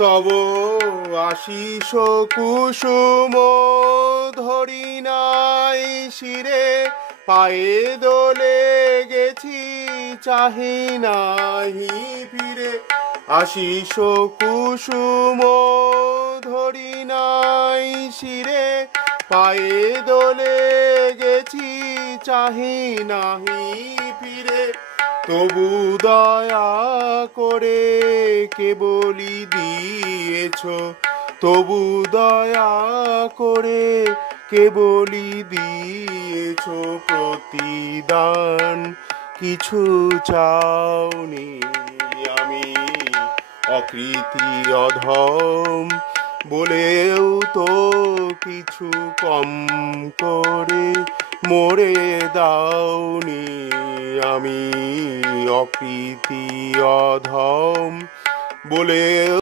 তব আশিস কুসুম ধরি নাই শিরে, পায়ে দোলে গেছি চাহি নাহি ফিরে। আশিস কুসুম ধরি নাই শিরে, পায়ে দোলে গেছি চাহি নাহি ফিরে। তবু দয়া করে কেবলি দিয়েছ, তবু দয়া করে কেবলি দিয়েছ প্রতিদান, কিছু চাওনি। আমি অকৃতি অধম বলেও তো কিছু কম করে মোরে দাওনি। আমি অকৃতি অধম বলেও